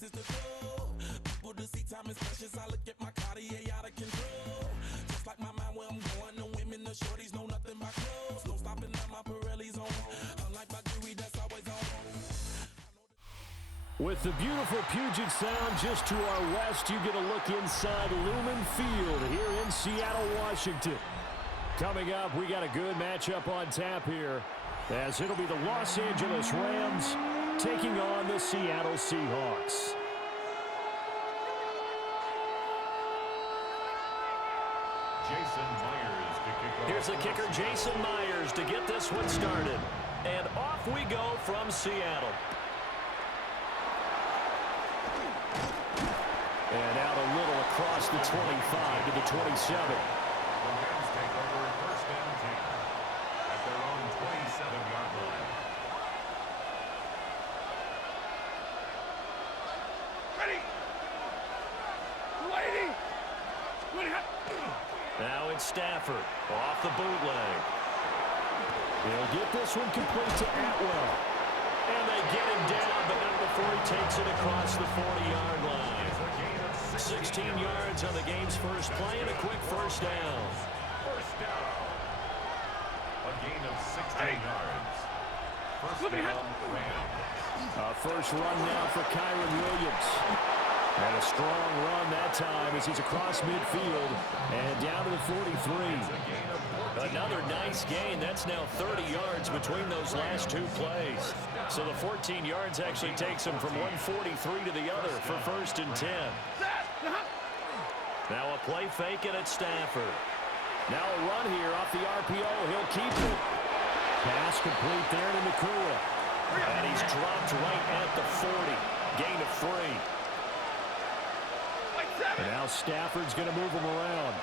places to go. People to see time is precious. I look at my Cartier out of control. Just like my mind where I'm going. The women, the shorties know nothing but clothes. No stopping at my Pirelli's on. Unlike my jewelry that's always on. With the beautiful Puget Sound just to our west, you get a look inside Lumen Field here in Seattle, Washington. Coming up, we got a good matchup on tap here, as it'll be the Los Angeles Rams taking on the Seattle Seahawks. Here's the kicker, Jason Myers, to get this one started. And off we go from Seattle. And out a little across the 25 to the 27. The Rams take over first and 10 at their own 27-yard line. Ready! Waiting! Now it's Stafford off the bootleg. He'll get this one complete to Atwell. And they get him down, but not before he takes it across the 40-yard line. 16 yards on the game's first play and a quick first down. First down. A gain of 16 yards. First down, Rams. First run now for Kyron Williams. And a strong run that time as he's across midfield and down to the 43. Another nice gain. That's now 30 yards between those last two plays. So the 14 yards actually takes him from 143 to the other for first and 10. Now a play fake and it's Stafford. Now a run here off the RPO. He'll keep it. Pass complete there to Nakua. And he's dropped right at the 40. Gain of 3. And now Stafford's going to move him around.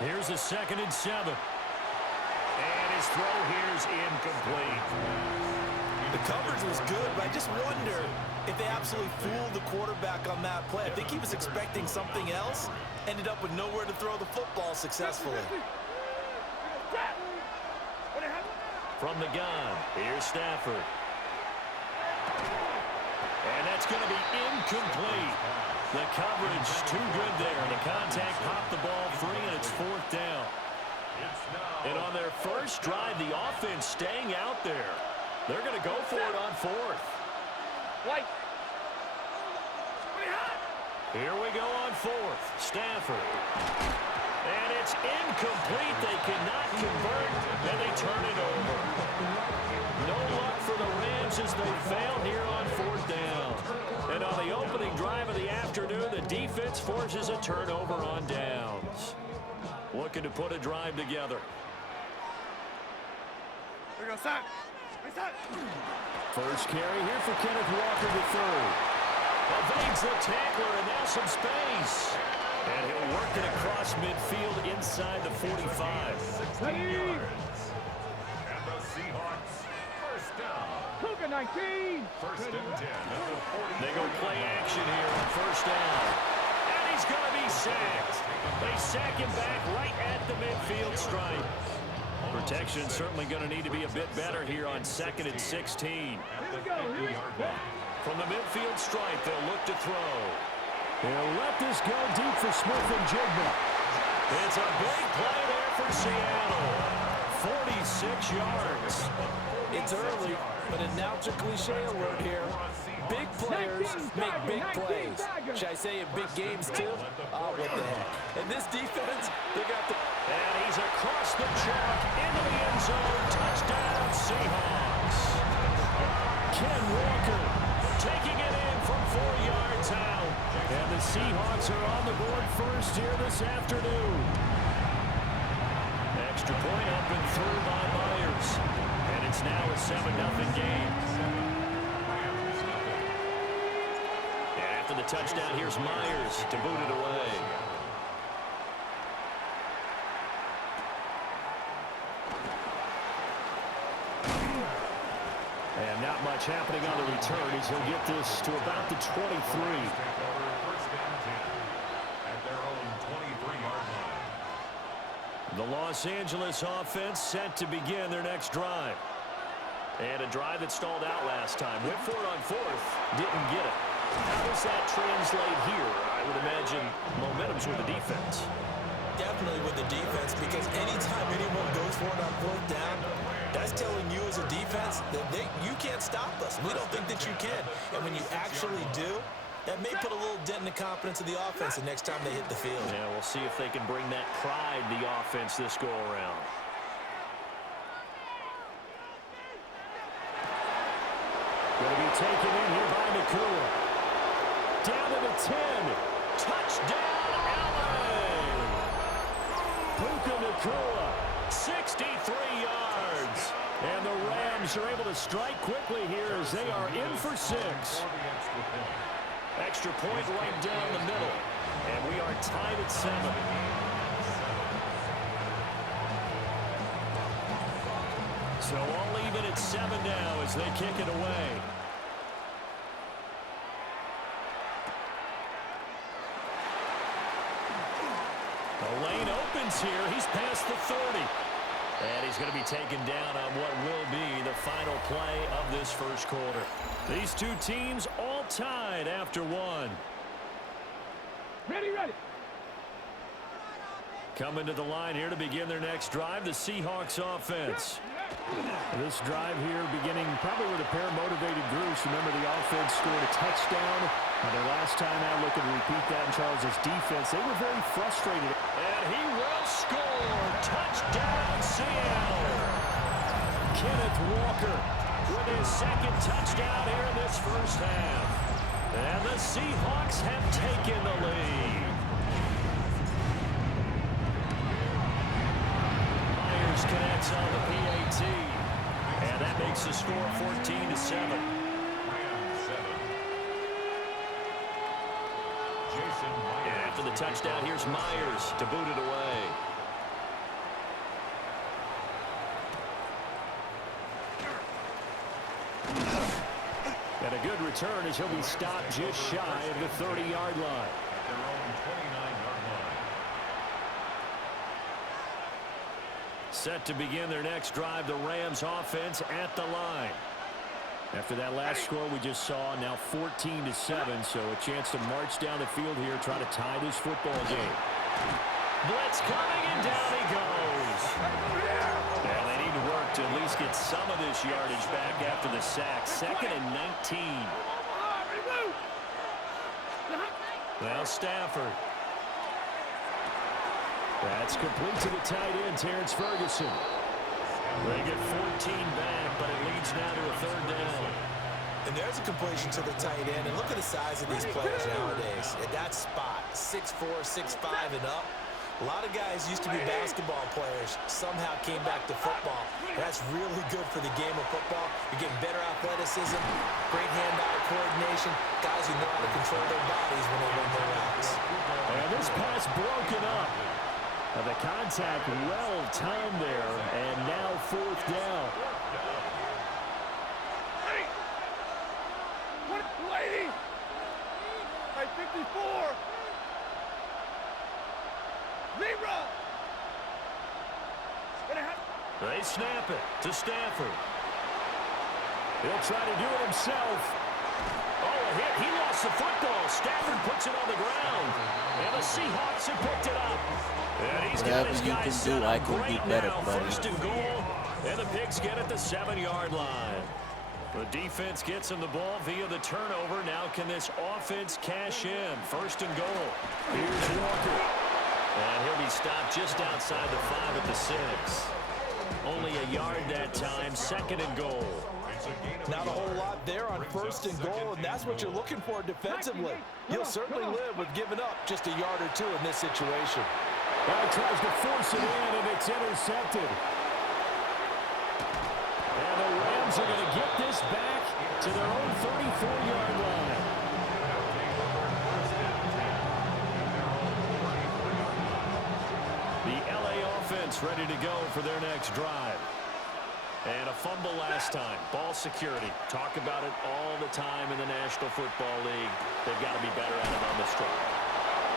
Here's a 2nd and 7. And his throw here's incomplete. The coverage was good, but I just wonder if they absolutely fooled the quarterback on that play. I think he was expecting something else, ended up with nowhere to throw the football successfully. From the gun, here's Stafford. And that's going to be incomplete. The coverage too good there. The contact popped the ball free, and it's 4th down. And on their first drive, the offense staying out there. They're going to go for it on 4th. Here we go on 4th. Stafford. And it's incomplete. They cannot convert, and they turn it over. No luck for the Rams as they fail here on 4th down. And on the opening drive of the afternoon, the defense forces a turnover on downs. Looking to put a drive together. There goes Sack. First carry here for Kenneth Walker III. Evades the tackler, and now some space. And he'll work it across midfield inside the 45. 16 yards. And the Seahawks, first down. Cougar 19. First and 10 at the 40. They go play action here on first down. And he's going to be sacked. They sack him back right at the midfield stripe. Protection certainly going to need to be a bit better here on 2nd and 16. From the midfield stripe, they'll look to throw. They'll let this go deep for Smith and Jigba. It's a big play there for Seattle. 46 yards. It's early, but announcer cliche alert here. Big players make big plays. Should I say in big games too? Oh, what the heck. And this defense, they got the... And he's across the chalk into the end zone. Touchdown, Seahawks. Ken Walker taking it in from 4 yards out. And the Seahawks are on the board first here this afternoon. Extra point up and through by Myers. And it's now a 7-0 game. And after the touchdown, here's Myers to boot it away. And not much happening on the return as he'll get this to about the 23. First and 10 at their own 23-yard line. The Los Angeles offense set to begin their next drive. And a drive that stalled out last time. Went for it on fourth. Didn't get it. How does that translate here? I would imagine momentum's with the defense. Definitely with the defense, because anytime anyone goes for it on fourth down, that's telling you as a defense that you can't stop us. We don't think that you can. And when you actually do, that may put a little dent in the confidence of the offense the next time they hit the field. Yeah, we'll see if they can bring that pride to the offense this go-around. Going to be taken in here by Nakua. Down to the 10. Touchdown, Allen! Puka Nakua, 63 yards. And the Rams are able to strike quickly here as they are in for 6. Extra point right down the middle. And we are tied at 7. So all even at 7 now as they kick it away. The lane opens here. He's past the 30. And he's going to be taken down on what will be the final play of this first quarter. These two teams all tied after 1. Ready. Coming to the line here to begin their next drive, the Seahawks offense. This drive here beginning probably with a pair of motivated groups. Remember, the offense scored a touchdown. The last time out, looking to repeat that in Charles' defense, they were very frustrated. And he will score. Touchdown, Seattle. Kenneth Walker with his second touchdown here in this first half. And the Seahawks have taken the lead. Myers connects on the PAT. And that makes the score 14-7. After the touchdown, here's Myers to boot it away. And a good return as he'll be stopped just shy of the 30-yard line. At their own 29-yard line. Set to begin their next drive, the Rams offense at the line. After that last score we just saw, now 14-7, so a chance to march down the field here, try to tie this football game. Blitz coming, and down he goes. And they need to work to at least get some of this yardage back after the sack. 2nd and 19. Now Stafford. That's complete to the tight end, Terrence Ferguson. They get 14 back, but it leads now to a 3rd down. And there's a completion to the tight end. And look at the size of these players nowadays. At that spot, 6'4", 6'5", and up. A lot of guys used to be basketball players, somehow came back to football. That's really good for the game of football. You're getting better athleticism, great hand-eye coordination, guys who know how to control their bodies when they run their routes. And this pass broken up. The contact well timed there, and now 4th down. Lady! Hey, 54! Zebra! They snap it to Stafford. He'll try to do it himself. Oh, a hit. He lost the football. Stafford puts it on the ground. And the Seahawks have picked it up. And he's got his guys set up great now. 1st and goal. And the Pigs get at the 7-yard line. The defense gets him the ball via the turnover. Now can this offense cash in? 1st and goal. Here's Walker. And he'll be stopped just outside the 5 at the 6. Only a yard that time. 2nd and goal. Not a whole lot there on 1st and goal, and that's what you're looking for defensively. You'll certainly live with giving up just a yard or 2 in this situation. Well, he tries to force it in, and it's intercepted. And the Rams are going to get this back to their own 34-yard line. The LA offense ready to go for their next drive. And a fumble last time. Ball security. Talk about it all the time in the National Football League. They've got to be better at it on this drive.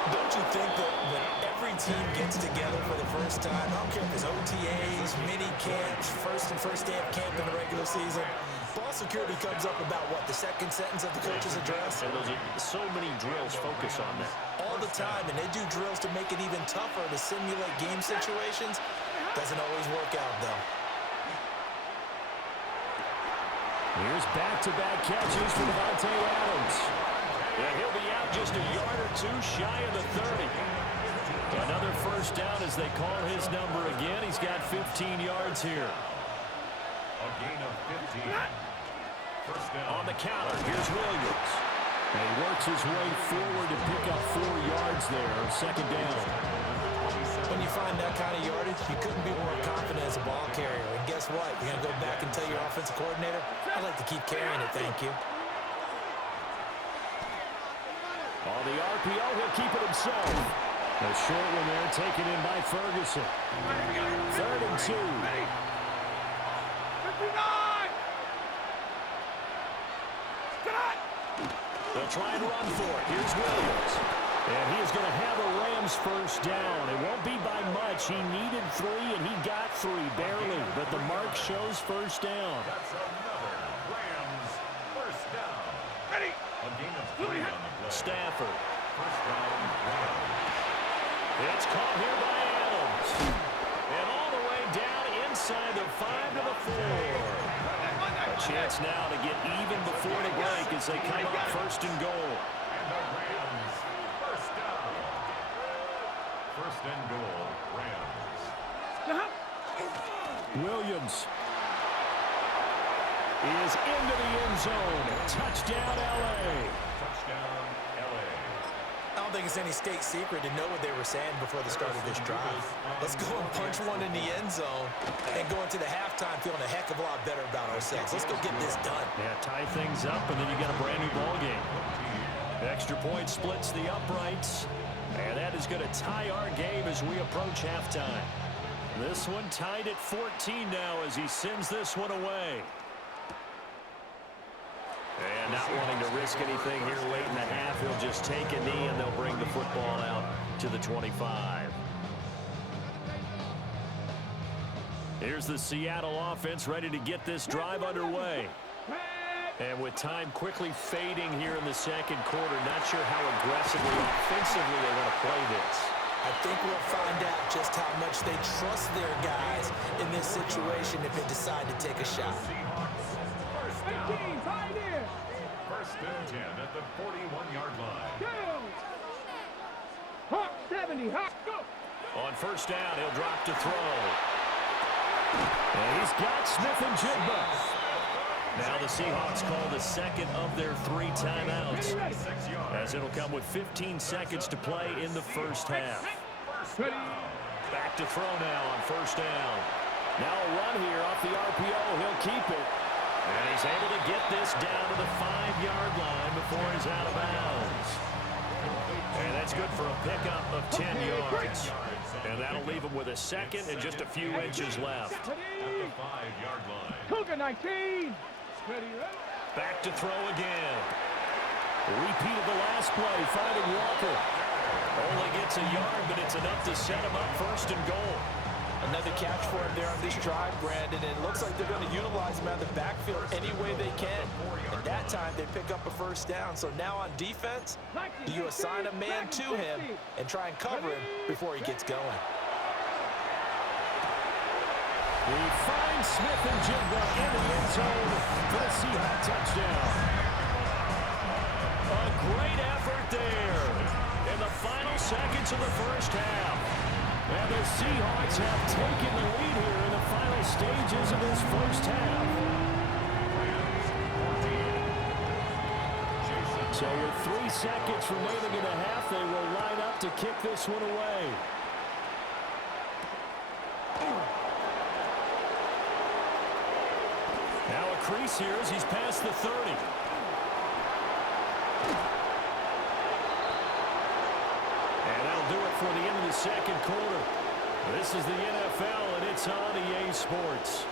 Don't you think that when every team gets together for the first time, I don't care if it's OTAs, mini camps, first day of camp in the regular season, ball security comes up about what, the second sentence of the coach's address? And those are so many drills focus on that. All the time, and they do drills to make it even tougher to simulate game situations. Doesn't always work out, though. Here's back-to-back catches for Davante Adams. And he'll be out just a yard or two shy of the 30. Another first down as they call his number again. He's got 15 yards here. A gain of 15. First down. On the counter, here's Williams. And he works his way forward to pick up 4 yards there on second down. When you find that kind of yardage, you couldn't be more confident as a ball carrier. And guess what? You're going to go back and tell your offensive coordinator, I'd like to keep carrying it, thank you. On the RPO, he'll keep it himself. A short one there taken in by Ferguson. 3rd and 2. 59! They'll try and run for it. Here's Williams. And he is going to have a Rams first down. It won't be by much. He needed 3, and he got 3, barely. But the mark shows first down. That's another Rams first down. Ready! A gain of 3 on the play. Stafford. First down, Rams. It's caught here by Adams. And all the way down inside the 5 to the 4. A chance now to get even before the break as they come up first and goal. And the Rams first down. First and goal, Rams. Williams is into the end zone. Touchdown, L.A. Touchdown, L.A. I don't think it's any state secret to know what they were saying before the start of this drive. Let's go and punch one in the end zone and go into the halftime feeling a heck of a lot better about ourselves. Let's go get this done. Yeah, tie things up, and then you get a brand new ball game. Extra point splits the uprights, and that is going to tie our game as we approach halftime. This one tied at 14 now as he sends this one away. And not wanting to risk anything here late in the half, he'll just take a knee and they'll bring the football out to the 25. Here's the Seattle offense ready to get this drive underway. And with time quickly fading here in the second quarter, not sure how aggressively, offensively they want to play this. I think we'll find out just how much they trust their guys in this situation if they decide to take a shot. First down. First and 10 at the 41-yard line. Hawk 70, Hawk, go! On first down, he'll drop to throw. And he's got Smith and Jigba. Now the Seahawks call the second of their 3 timeouts, as it'll come with 15 seconds to play in the first half. Back to throw now on first down. Now a run here off the RPO. He'll keep it. And he's able to get this down to the 5-yard line before he's out of bounds. And that's good for a pickup of 10 yards. And that'll leave him with a second and just a few inches left. At the 5-yard line. Cougar 19! Back to throw again. Repeat of the last play, finding Walker. Only gets a yard, but it's enough to set him up first and goal. Another catch for him there on this drive, Brandon, and it looks like they're going to utilize him out of the backfield any way they can. And that time, they pick up a first down. So now on defense, do you assign a man to him and try and cover him before he gets going? He finds Smith and Jigba in the end zone for the Seahawks touchdown. A great effort there in the final seconds of the first half. And the Seahawks have taken the lead here in the final stages of this first half. So with 3 seconds remaining in the half, they will line up to kick this one away. Now a crease here as he's past the 30. And that'll do it for the end of the second quarter. This is the NFL, and it's on EA Sports.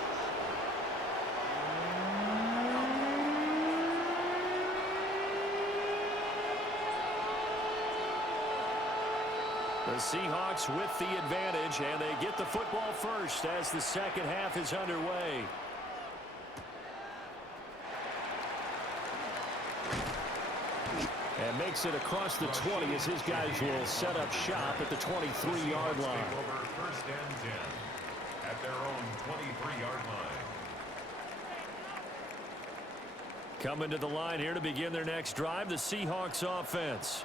The Seahawks with the advantage, and they get the football first as the second half is underway. And makes it across the 20 as his guys will set up shop at the 23-yard line. Over first and 10 at their own 23-yard line. Coming to the line here to begin their next drive, the Seahawks offense.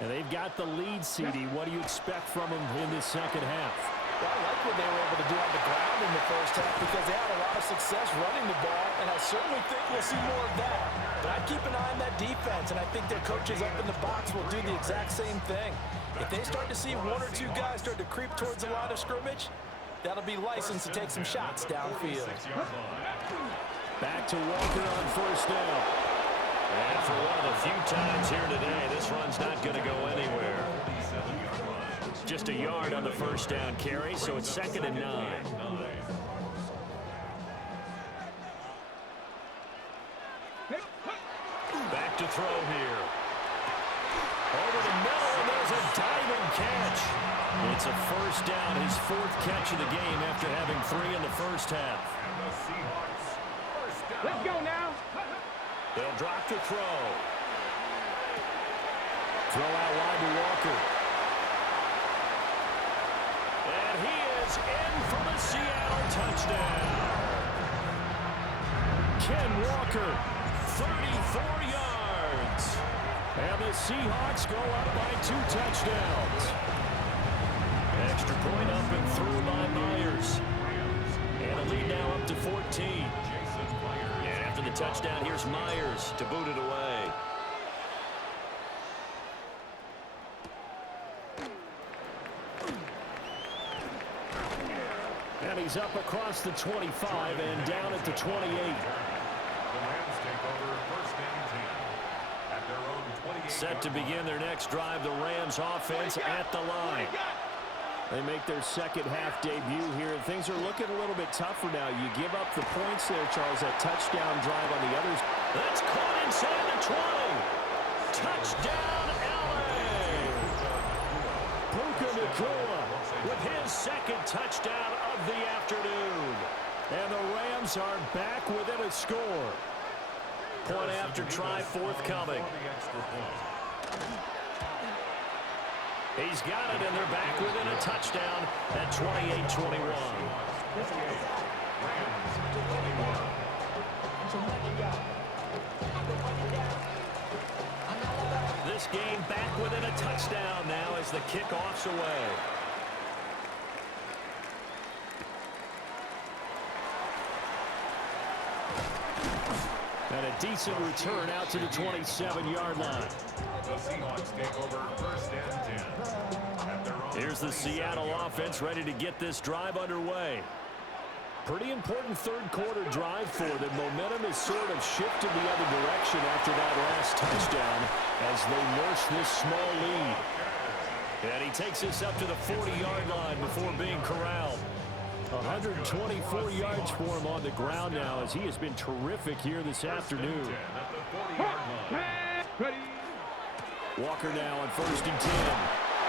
And they've got the lead, CD. What do you expect from them in this second half? Well, I like what they were able to do on the ground in the first half because they had a lot of success running the ball, and I certainly think we'll see more of that. But I'd keep an eye on that defense, and I think their coaches up in the box will do the exact same thing. If they start to see one or two guys start to creep towards the line of scrimmage, that'll be license to take some shots downfield. Back to Walker on first down. And for one of the few times here today, this run's not going to go anywhere. Just a yard on the first down carry, so it's 2nd and 9. Back to throw here. Over the middle, and there's a diving catch. It's a first down, his 4th catch of the game after having 3 in the first half. Let's go now. They'll drop to throw. Throw out wide to Walker. And he is in for the Seattle touchdown. Ken Walker, 34 yards. And the Seahawks go up by 2 touchdowns. Extra point up and through by Myers. And a lead now up to 14. And after the touchdown, here's Myers to boot it away. And he's up across the 25 and down at the 28. The Rams take over first and 10 at their own 28. Set to begin their next drive, the Rams offense at the line. They make their second half debut here, and things are looking a little bit tougher now. You give up the points there, Charles, that touchdown drive on the others. That's caught inside the 20. Touchdown, LA! Puka Nacua with his second touchdown of the afternoon. And the Rams are back within a score. Point after try forthcoming. He's got it, and they're back within a touchdown at 28-21. This game back within a touchdown now as the kickoff's away. And a decent return out to the 27-yard line. The Seahawks take over first and 10. Here's the Seattle offense ready to get this drive underway. Pretty important third quarter drive for them. Momentum has sort of shifted the other direction after that last touchdown as they nurse this small lead. And he takes this up to the 40-yard line before being corralled. 124 yards for him on the ground now as he has been terrific here this afternoon. Walker now on 1st and 10.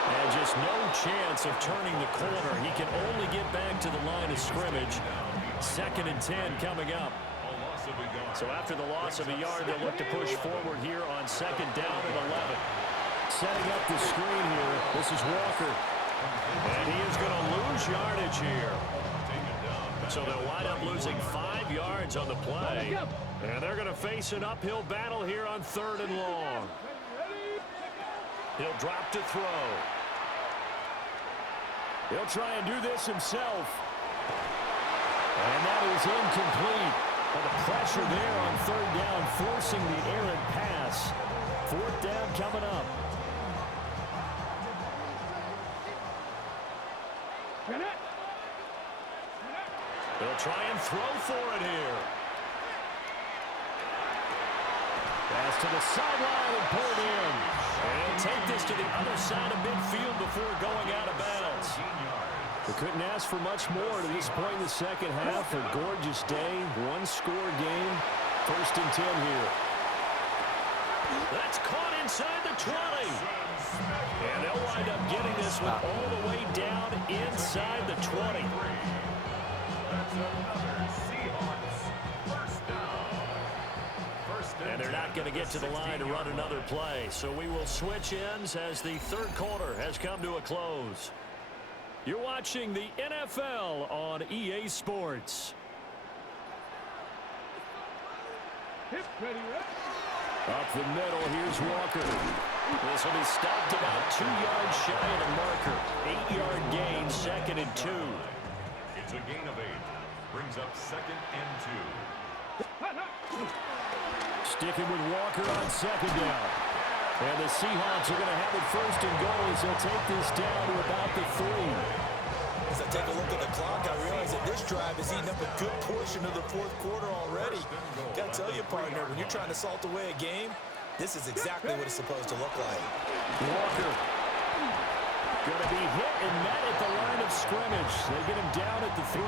And just no chance of turning the corner. He can only get back to the line of scrimmage. 2nd and 10 coming up. So after the loss of a yard, they'll look to push forward here on 2nd down and 11. Setting up the screen here. This is Walker. And he is going to lose yardage here. So they'll wind up losing 5 yards on the play. And they're going to face an uphill battle here on 3rd and long. He'll drop to throw. He'll try and do this himself. And that is incomplete. But the pressure there on 3rd down, forcing the errant pass. 4th down coming up. They'll try and throw for it here. Pass to the sideline and pulled in. And take this to the other side of midfield before going out of bounds. They couldn't ask for much more to this point in the second half. A gorgeous day, 1-score game. 1st and 10 here. That's caught inside the 20. And they'll wind up getting this one all the way down inside the 20. That's another Seahawks first down. And they're not going to get to the line to run another play. So we will switch ends as the third quarter has come to a close. You're watching the NFL on EA Sports. Hip ready, Up the middle, here's Walker. This will be stopped about 2 yards shy of the marker. 8-yard gain, 2nd and 2. It's a gain of 8. Brings up 2nd and 2. Sticking with Walker on 2nd down. And the Seahawks are going to have it 1st and goal as they'll take this down to about the 3. As I take a look at the clock, I realize that this drive is eating up a good portion of the 4th quarter already. Got to tell you, partner, when you're trying to salt away a game, this is exactly what it's supposed to look like. Walker going to be hit and met at the line of scrimmage. They get him down at the 3.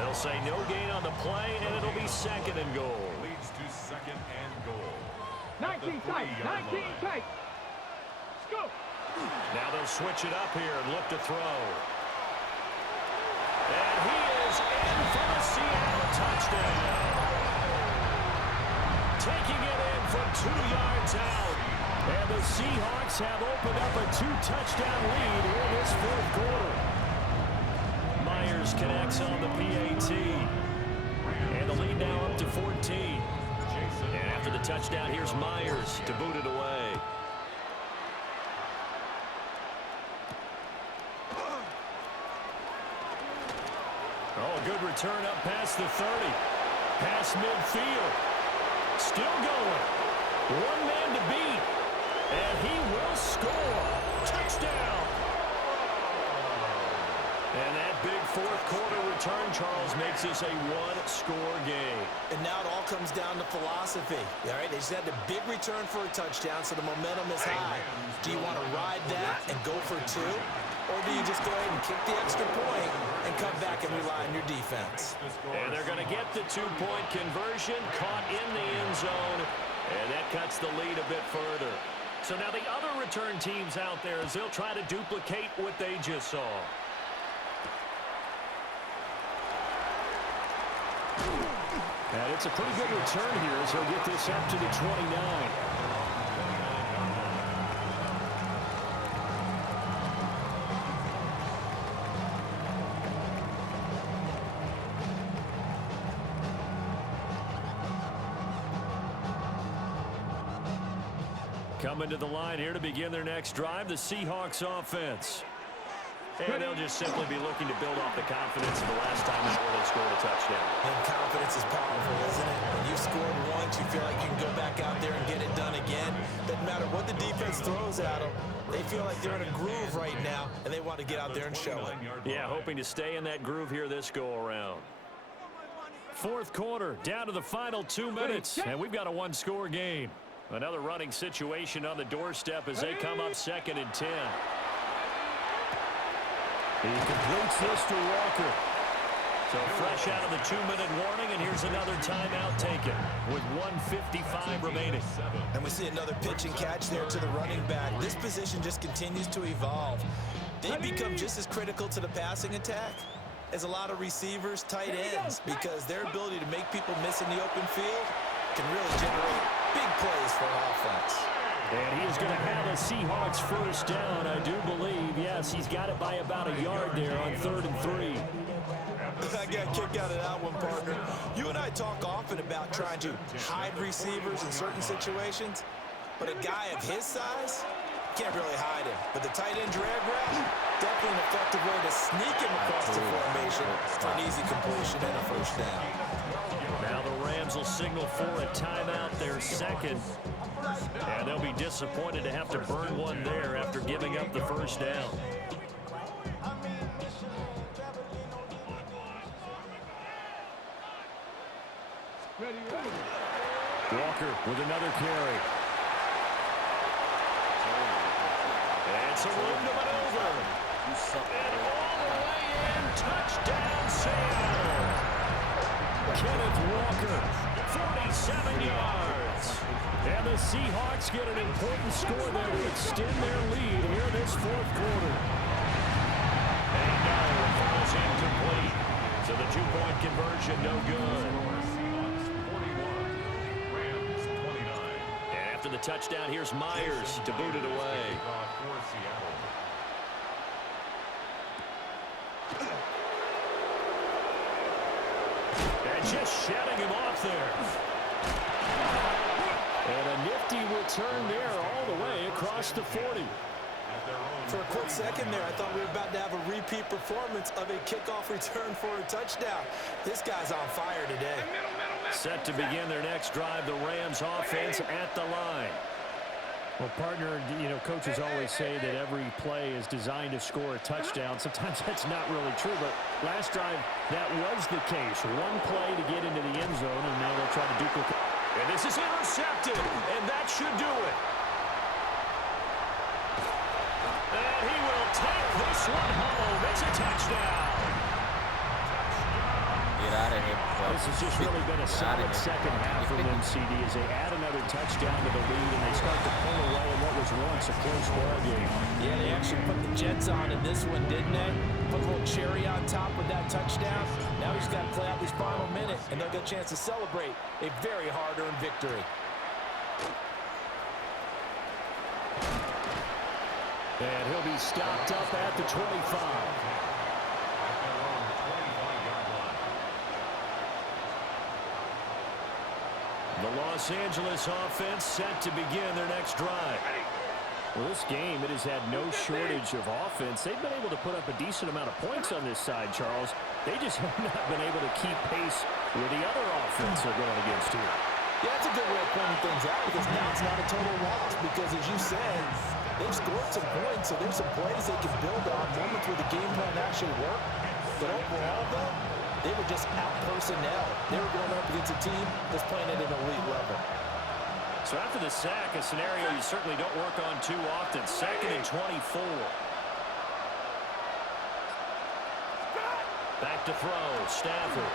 They'll say no gain on the play, and it'll be 2nd and goal. Leads to 2nd and goal. 19 tight, 19 tight. Let's go. Now they'll switch it up here and look to throw. And he is in for the Seattle touchdown. Taking it in from 2 yards out. And the Seahawks have opened up a 2-touchdown lead in this 4th quarter. Myers connects on the PAT. And the lead now up to 14. And after the touchdown, here's Myers to boot it away. Oh, a good return up past the 30. Past midfield. Still going. One man to beat. And he will score. Touchdown. And that big 4th quarter return, Charles, makes this a 1-score game. And now it all comes down to philosophy. All right, they just had the big return for a touchdown, so the momentum is high. Do you want to ride that and go for 2? Or do you just go ahead and kick the extra point and come back and rely on your defense? And they're going to get the 2-point conversion, caught in the end zone, and that cuts the lead a bit further. So now the other return teams out there, as they'll try to duplicate what they just saw. And it's a pretty good return here as he'll get this up to the 29. Coming to the line here to begin their next drive, the Seahawks offense. And they'll just simply be looking to build off the confidence of the last time out where they scored a touchdown. And confidence is powerful, isn't it? When you've scored once, you feel like you can go back out there and get it done again. Doesn't matter what the defense throws at them. They feel like they're in a groove right now, and they want to get out there and show it. Yeah, hoping to stay in that groove here this go-around. 4th quarter, down to the final 2 minutes, and we've got a 1-score game. Another running situation on the doorstep as they come up 2nd and 10. He completes this to Walker. So fresh out of the 2-minute warning, and here's another timeout taken with 1:55 remaining. And we see another pitch and catch there to the running back. This position just continues to evolve. They become just as critical to the passing attack as a lot of receivers, tight ends, because their ability to make people miss in the open field can really generate big plays for an offense. And he is going to have a Seahawks 1st down, I do believe. Yes, he's got it by about a yard there on 3rd and 3. I got a kick out of that one, partner. You and I talk often about trying to hide receivers in certain situations, but a guy of his size can't really hide him. But the tight end drag route, definitely an effective way to sneak him across the formation for an easy completion and a 1st down. Now the Rams will signal for a timeout, their 2nd. And they'll be disappointed to have to burn one there after giving up the 1st down. Walker with another carry. And some room to maneuver. And all the way in, touchdown Seattle. Kenneth Walker, 47 yards. And the the Seahawks get an important score there to extend their lead here this fourth quarter. And no, it falls incomplete. So the two-point conversion no good. Seahawks 41, Rams 29. And after the touchdown, here's Myers to boot it away. For Seattle. And just shedding him off there. And a nifty return there all the way across the 40. For a quick second there, I thought we were about to have a repeat performance of a kickoff return for a touchdown. This guy's on fire today. Set to begin their next drive, the Rams offense at the line. Well, partner, you know, coaches always say that every play is designed to score a touchdown. Sometimes that's not really true, but last drive, that was the case. One play to get into the end zone, and now they'll try to duplicate. And this is intercepted, and that should do it. And he will take this one home. It's a touchdown. Get out of here, bro. This has just really been a solid second half from them, CD, as they add another touchdown to the lead, and they start to pull away in what was once a close ball game. Yeah, they actually put the Jets on in this one, didn't they? Put a little cherry on top with that touchdown. Now he's got to play out this final minute, and they'll get a chance to celebrate a very hard-earned victory. And he'll be stopped up at the 25. The Los Angeles offense set to begin their next drive. Well, this game, it has had no shortage of offense. They've been able to put up a decent amount of points on this side, Charles. They just have not been able to keep pace with the other offense they're going against here. Yeah, that's a good way of pointing things out, because now it's not a total loss, because as you said, they've scored some points, so there's some plays they can build on, moments where the game plan actually worked. But overall, though, they were just out personnel. They were going up against a team that's playing at an elite level. So after the sack, a scenario you certainly don't work on too often. 2nd and 24. Back to throw, Stafford.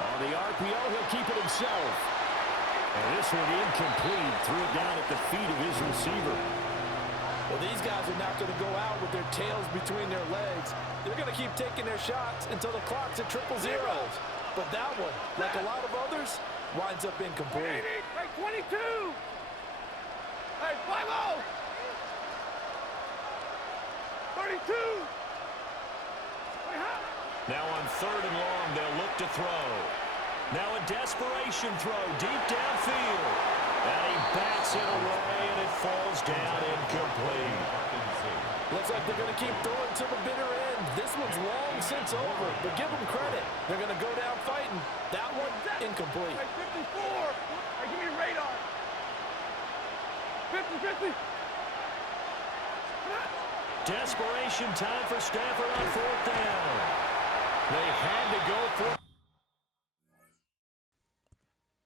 On the RPO, he'll keep it himself. And this one incomplete. Threw it down at the feet of his receiver. Well, these guys are not going to go out with their tails between their legs. They're going to keep taking their shots until the clock's at 0-0. But that one, like a lot of others, winds up incomplete. Hey, 22. Hey, 5-0. 32. Now on 3rd and long, they'll look to throw. Now a desperation throw deep downfield. And he bats it away, and it falls down incomplete. Looks like they're going to keep throwing to the bitter end. This one's long since over, but give them credit. They're going to go down fighting. That one, incomplete. Hey, 54. Hey, give me a radar. 50. Desperation time for Stafford on 4th down. They had to go for it.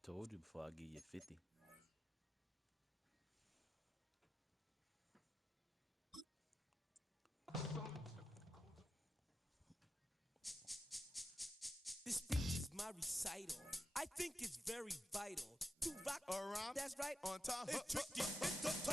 Told you before I give you 50. This speech is my recital. I think it's very vital to rock around. That's right. On time. It's tricky. It's the